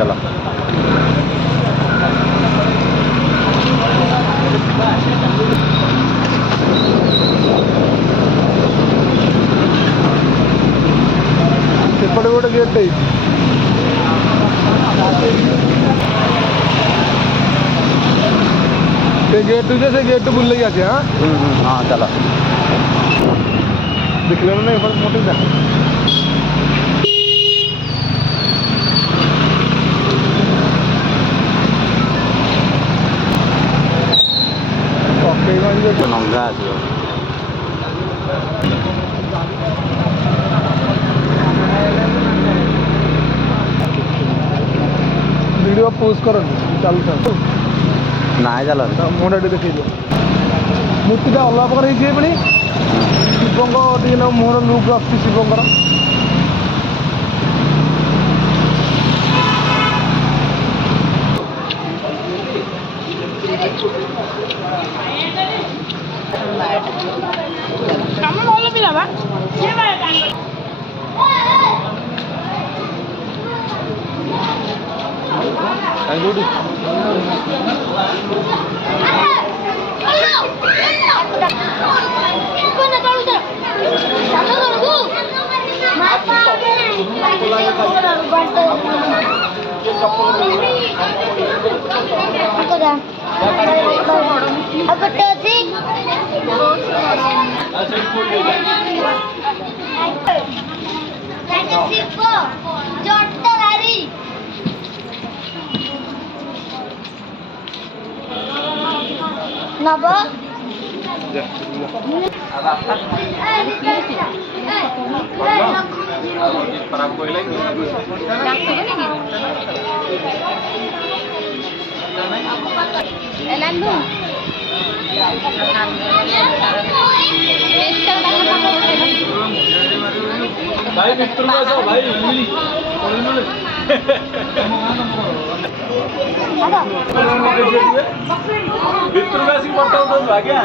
चलो ସେପଟେ ଗୋଟେ ଗେଟ୍ ହେଇଛି। ସେ गेट से गेट बुल आसे। हाँ हाँ चलो देख लो ना मोटे जा नंगा आसो वीडियो पोस्ट कर चलता ना चलो मुंडा देखी मूर्तिटा अलग प्रकार होती पुणी शिवंर मुहर लुक आस शिवंर नबा भाई मित्र भाई भितर आसिक बताऊ आज्ञा